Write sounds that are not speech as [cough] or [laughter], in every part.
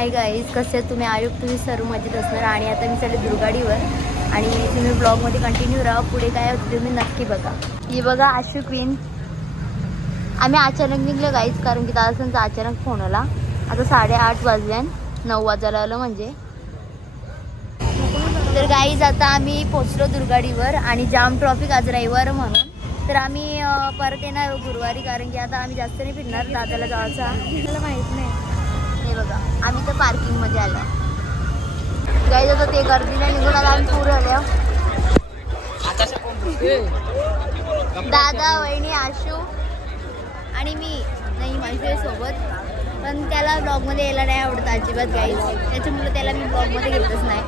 Hi guys कसे तुम्ही? आयोग तुम्ही सर्व मजेत असणार आणि आता मी चालले दुर्गाडीवर. आणि तुम्ही ब्लॉगमध्ये कंटिन्यू राहा पुढे काय तुम्ही नक्की बघा. ही बघा आशू क्वीन आम्ही अचानक निघलो गाईज कारण की दादासांचा अचानक फोन आला. आता साडेआठ वाजल्यान नऊ वाजायला आलं म्हणजे. तर गाईज आता आम्ही पोचलो दुर्गाडीवर आणि जाम ट्रॉफिक आज रविवार म्हणून. तर आम्ही परत येणार गुरुवारी कारण की आता आम्ही जास्त नाही फिरणार दादाला जायचा मला माहीत नाही. हे बघा आम्ही तर पार्किंगमध्ये आलो. गाईज आता ते गर्दीला निघून आता आम्ही पूर आलो. दादा वहिनी आशू आणि मी. नाही माझ्या सोबत. पण त्याला ब्लॉगमध्ये यायला नाही आवडत अजिबात गाईज त्याच्यामुळे त्याला मी ब्लॉगमध्ये घेतच नाही.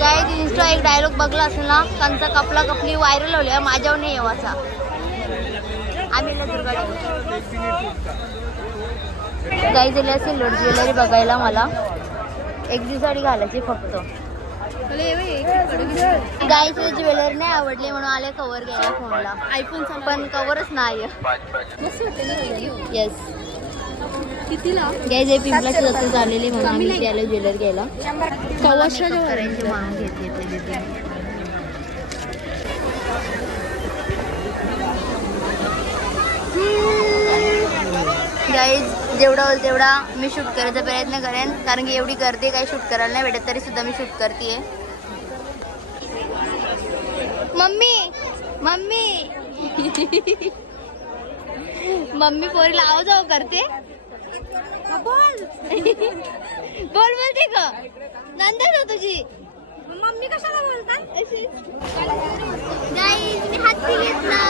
गाईज इंस्टा एक डायलॉग बघला असेल ना त्यांचा कपला कपली व्हायरल होल्या माझ्यावर नाही येवाचा आम्ही गाई दिली असेल लोड ज्वेलरी बघायला मला. एक दिवसाडी घालायची फक्त. गाईचे ज्वेलरी नाही आवडले म्हणून आले कवर घ्यायला फोनला आयफोन पण कवरच नाही येस कितीला? गाईज हे पिंपलाची झालेली म्हणून आम्ही त्याला ज्वेलरी घ्यायला मागून घेते गाईज जेवढा होईल तेवढा मी शूट करायचा प्रयत्न करेन. कारण की एवढी गर्दी काही शूट करायला नाही भेटत तरी सुद्धा मी शूट करते मम्मी! मम्मी! [laughs] मम्मी पोरीला आव जाव करते. बोल. [laughs] बोल बोलते का नंतर तुझी? मम्मी कशाला बोलता मी हाती घेतला.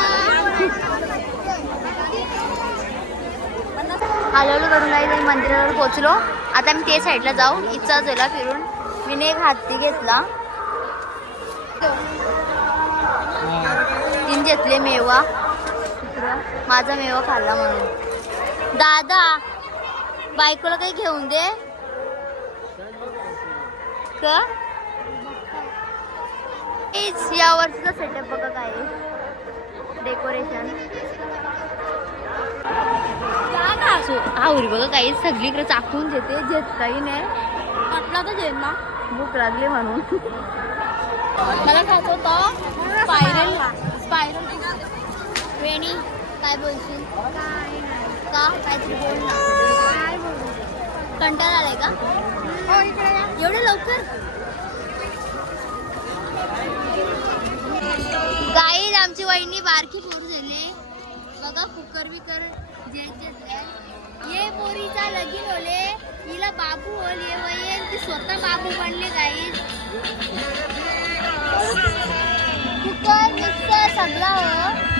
[laughs] हळूहळू करून काही मंदिरावर पोहोचलो. आता मी ते साईडला जाऊ. इच्छा झाला फिरून. मी एक हत्ती घेतला. तीन घेतले मेवा. माझा मेवा खाल्ला म्हणून. दादा बायकोला काही घेऊन दे. का? हेच या वर्षीचा सेटअप बघा काय डेकोरेशन आवरी बघा काही सगळीकडे चाकून देते जेत काही नाही. म्हटलं तर जेल ना. भूक लागली म्हणून. मला खायचं होतं स्पायरल. स्पायरल. वेणी काय बोलशील? का? काहीतरी बोल ना. कंटाळा आलाय का? एवढं लवकर? गाईड आमची वहिनी बारकी पोर झाले. बघा कुकर विकर ये पोरीचा लगीन होले. हिला बाबू होल ये वय ती स्वतः बाबू बनले जाईल कुकर मिक्सर सगळा हो.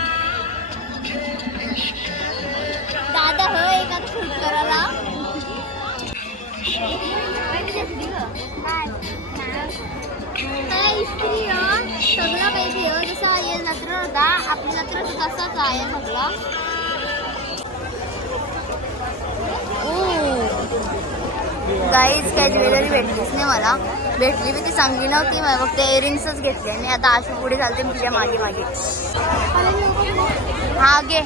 हे होता. आपली जत्रा तसाच आहे सगळा गाईज काय ज्वेलरी भेटलीच नाही मला. भेटली मी ती चांगली नव्हती मला फक्त इयरिंग्सच घेतले आणि आता अशी पुढे चालते मी मागे मागे. हा गे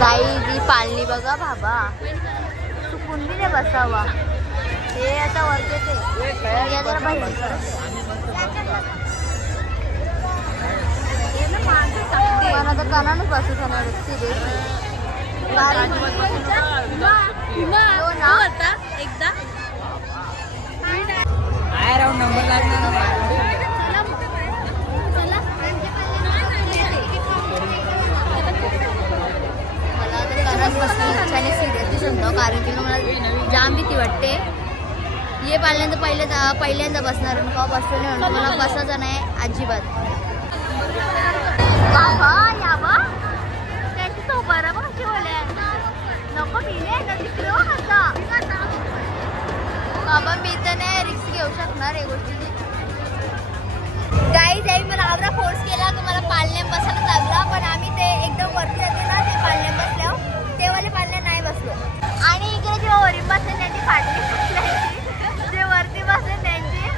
गाई जी पाळली बघा बाबा. तू कुंडीने बसावा. हे आता वरतेच आहे जरा कणानच बसू जाणार कारण नंबर लागणार सिरियसली की मला जाम भीती वाटते. ये पाहिल्यांदा पहिल्यांदा पहिल्यांदा बसणार का बसलो नाही म्हणून मला बसायचं नाही अजिबात बाबा या बा त्यांची तो बरं बघ कशी बोलल्या नको मी नाही ना तिकडे हो आता बाबा मी तर नाही रिक्स घेऊ शकणार या गोष्टीची काही जाई मला आवरा फोर्स केला की मला पाळण्यात बसायला लागला पण आम्ही ते एकदम वरती होते ना ते पाळण्यात बसल्यावर. ते वाले पाळण्यात नाही बसलो आणि इकडे जे वरी बसले त्यांची फाटली फुटल्याची जे वरती बसले त्यांची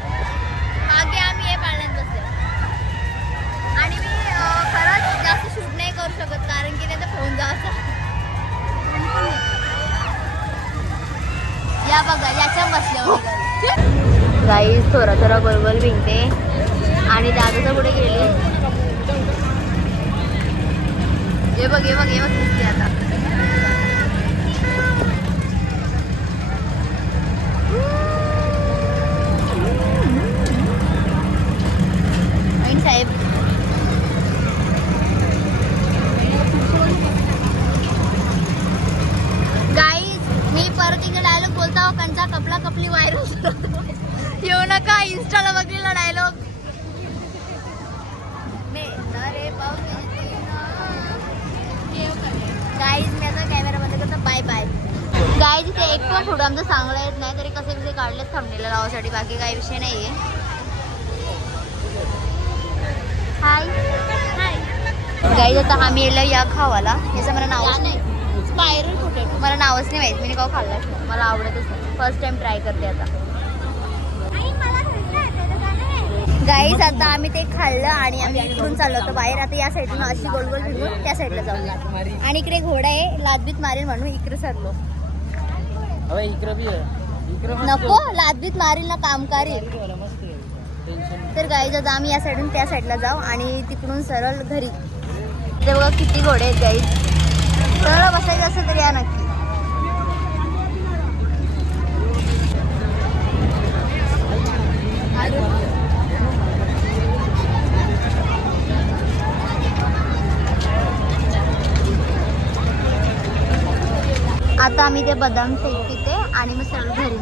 मागे आम्ही हे पाळण्यात बसले आणि मी अं, खरंच जास्त शूट नाही करू शकत कारण की नाही तर याच्या बसल्या गाईस थोडा थोडा गोलगोल भिंगते आणि दादाचा पुढे गेली. हे बघ हे बघ हे बघ दिसते आता आणि साहेब गाईज मी परत इकडे डायलॉग बोलता हो कंचा कपला कपली व्हायरल येऊ नका इन्स्टाला बघलेला डायलॉग गाईज मी आता कॅमेरा बंद करतो. बाय बाय गाईज इथे एक पण फोटो आमचा चांगला येत नाही तरी कसे कसे काढले थांबलेलं लावासाठी बाकी काही विषय नाहीये. हाय गाईज आता आम्ही येलो या खावाला. याचं मला नाव नाही. स्पायरल पोटॅटो मला नावच नाही माहीत. मी काव खाल्लंच नाही मला आवडतच नाही. फर्स्ट टाइम ट्राय करते आता. गाईज आता आम्ही ते खाल्लं आणि आम्ही इकडून चाललो होतो बाहेर. आता या साईडून अशी गोल गोल फिरून त्या साईडला जाऊ आणि इकडे घोडा आहे लादबीत मारेल म्हणून इकडे सरलो नको लादबीत मारेल ना काम करेल आहे. मस्त आहे. टेन्शन तर गाईज आता आम्ही या साईडून त्या साईडला जाऊ आणि तिकडून सरळ घरी. ते बघा किती घोडे आहेत गाईज सरळ बसायचं असेल तर या नक्की. आता आम्ही ते बदाम शेक पिते आणि मग सरळ घरी